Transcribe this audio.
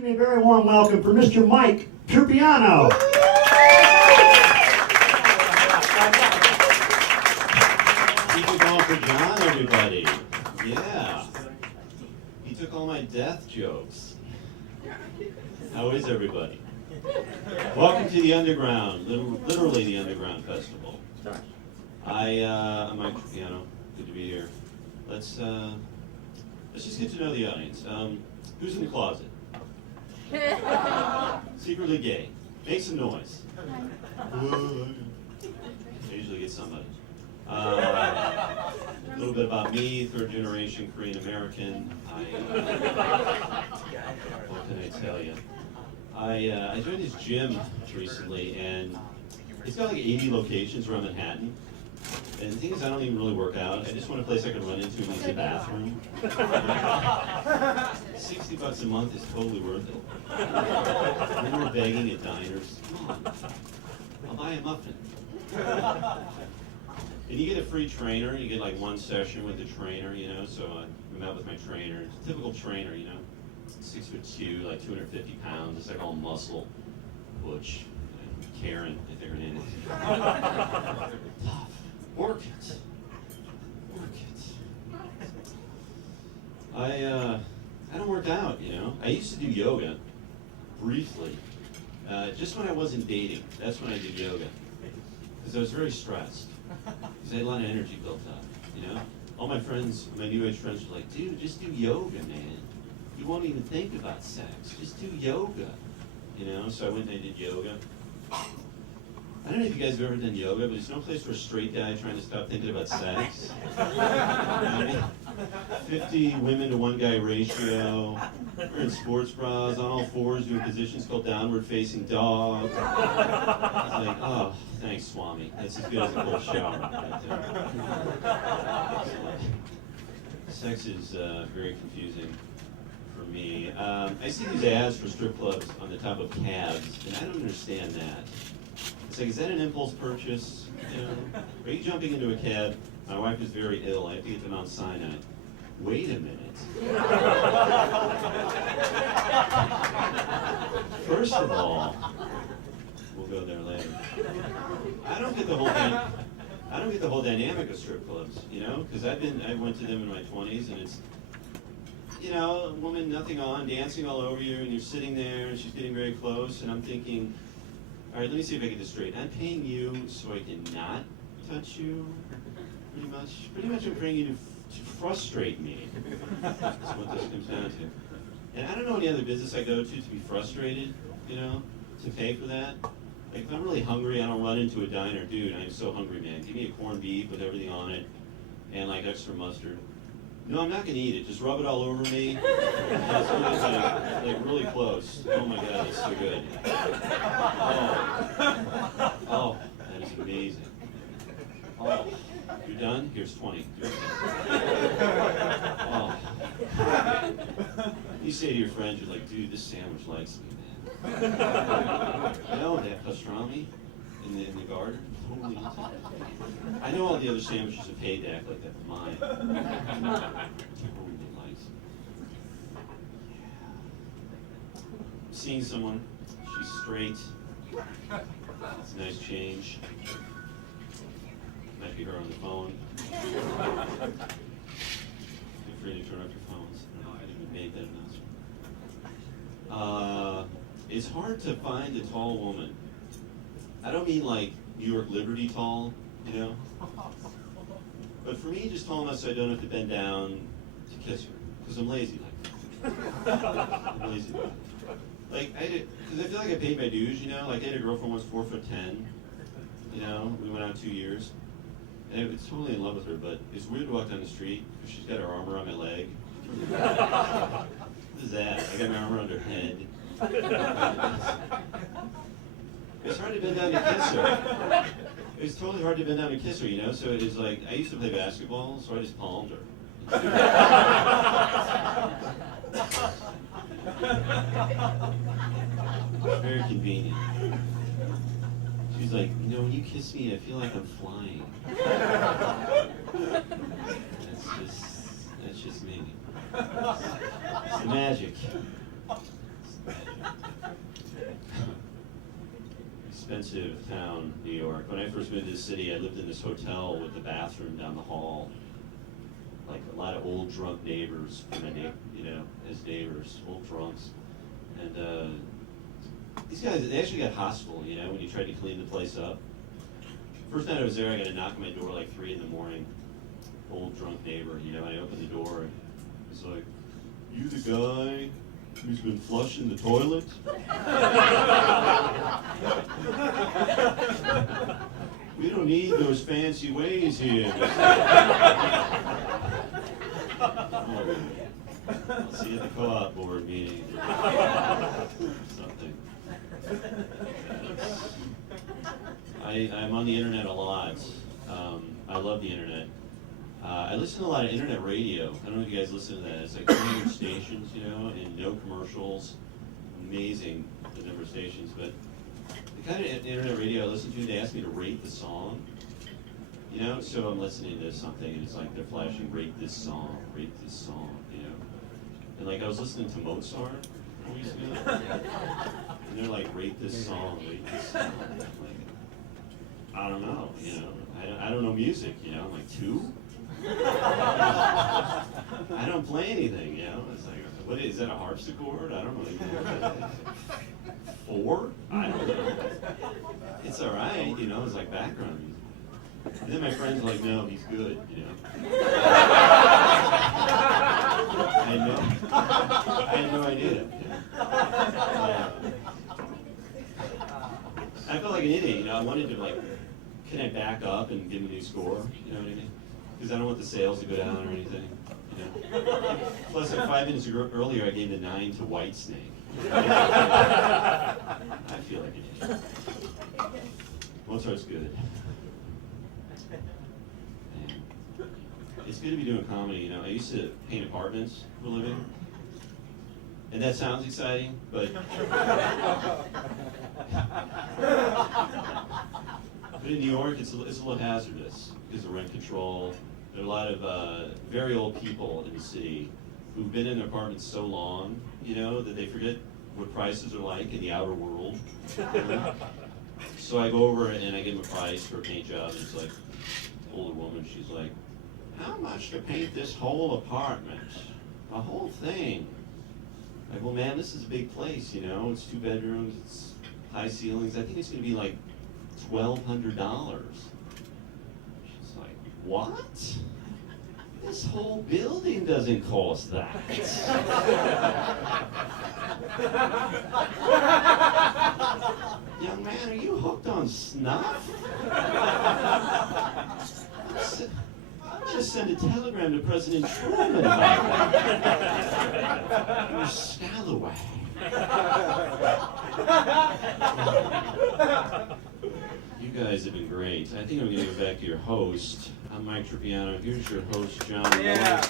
give me a very warm welcome for Mr. Mike Turpiano. Keep it going for John, everybody. Yeah. He took all my death jokes. How is everybody? Welcome to the Underground, literally the Underground Festival. I'm Mike Turpiano. Good to be here. Let's just get to know the audience. Who's in the closet? Secretly gay. Make some noise. I usually get somebody. A little bit about me, third generation Korean American. What can I tell you? I joined this gym recently, and it's got like 80 locations around Manhattan. And the thing is, I don't even really work out. I just want a place I can run into and use the bathroom. $60 a month is totally worth it. No more begging at diners. Come on, I'll buy a muffin. And you get a free trainer. You get like one session with the trainer, you know. So I met with my trainer. Typical trainer, you know. 6'2", like 250 pounds. It's like all muscle. Butch, Karen, I think her name is. Tough. Work it. I don't work out, you know. I used to do yoga briefly, just when I wasn't dating. That's when I did yoga, because I was very stressed. Because I had a lot of energy built up, you know. All my friends, my new age friends, were like, "Dude, just do yoga, man. You won't even think about sex. Just do yoga," you know. So I went and I did yoga. I don't know if you guys have ever done yoga, but there's no place for a straight guy trying to stop thinking about sex. You know what I mean? 50 women to one guy ratio. We're in sports bras, on all fours, doing positions called downward facing dog. I was like, oh, thanks, Swami. That's as good as a cold shower. Sex is very confusing for me. I see these ads for strip clubs on the top of cabs, and I don't understand that. It's like, is that an impulse purchase? You know? Are you jumping into a cab? My wife is very ill. I have to get to Mount Sinai. Wait a minute. First of all, we'll go there later. I don't get the whole dynamic of strip clubs, you know, because I went to them in my 20s, and it's, you know, a woman, nothing on, dancing all over you, and you're sitting there, and she's getting very close, and I'm thinking, all right, let me see if I get this straight. I'm paying you so I can not touch you, pretty much. Pretty much I'm paying you to frustrate me. That's what this comes down to. And I don't know any other business I go to be frustrated, you know, to pay for that. Like, if I'm really hungry, I don't run into a diner. Dude, I'm so hungry, man. Give me a corned beef with everything on it and, like, extra mustard. No, I'm not going to eat it. Just rub it all over me. It's really, like really close. Oh, my God, it's so good. Oh, that is amazing. Oh, you're done? Here's 20. Oh. You say to your friends, you're like, dude, this sandwich likes me, man. No, that pastrami in the garden. Totally eats it. I know all the other sandwiches are paid to act like that, but mine totally likes it. Yeah. Seeing someone, she's straight. It's a nice change. Might be her on the phone. Feel free to turn off your phones. I don't know if anyone made that announcement. It's hard to find a tall woman. I don't mean like New York Liberty tall, you know? But for me, just tall enough so I don't have to bend down to kiss her. Because I'm lazy like that. I'm lazy like that. Like, because I feel like I paid my dues, you know? Like, I had a girlfriend once 4'10", you know? We went out 2 years. And I was totally in love with her, but it's weird to walk down the street because she's got her arm around my leg. What is that? I got my arm around her head. It's hard to bend down to kiss her. It's totally hard to bend down and kiss her, you know? So it was like, I used to play basketball, so I just palmed her. It's very convenient. She's like, you know, when you kiss me, I feel like I'm flying. That's just me. It's the magic. expensive town, New York. When I first moved to the city, I lived in this hotel with the bathroom down the hall. Like a lot of old drunk neighbors, as neighbors, old drunks. And these guys, they actually got hostile, when you tried to clean the place up. First night I was there, I got a knock on my door like 3 a.m. Old drunk neighbor, and I opened the door and he's like, "You the guy who's been flushing the toilet?" "We don't need those fancy ways here." I'll see you at the co-op board meeting. Something. I'm on the internet a lot. I love the internet. I listen to a lot of internet radio. I don't know if you guys listen to that. It's like 200 stations, and no commercials. Amazing, the number of stations. But the kind of internet radio I listen to, they ask me to rate the song. So I'm listening to something and it's like they're flashing, rate this song, And like I was listening to Mozart a week ago, and they're like, rate this song. Like, I don't know, I don't know music, I'm like, 2? I don't play anything, It's like, what is that, a harpsichord? I don't know. 4? I don't know. It's all right, it's like background music. And then my friends are like, "No, he's good," I had no idea. I felt like an idiot, I wanted to can I back up and give him a new score? You know what I mean? Because I don't want the sales to go down or anything. Plus, like 5 minutes earlier, I gave the 9 to Whitesnake. I feel like an idiot. Mozart's good. It's good to be doing comedy, I used to paint apartments for a living. And that sounds exciting, but in New York, it's a little hazardous because of rent control. There are a lot of very old people in the city who've been in their apartments so long, that they forget what prices are like in the outer world. So I go over and I give them a price for a paint job, and it's like, older woman, she's like, "How much to paint this whole apartment? The whole thing?" Like, "Well, man, this is a big place, it's 2 bedrooms, it's high ceilings. I think it's going to be like $1,200. She's like, "What? This whole building doesn't cost that." "Young man, are you hooked on snuff?" Just send a telegram to President Truman about that. You're a scallywag. You guys have been great. I think I'm going to go back to your host. I'm Mike Tripiano. Here's your host, John. Yeah.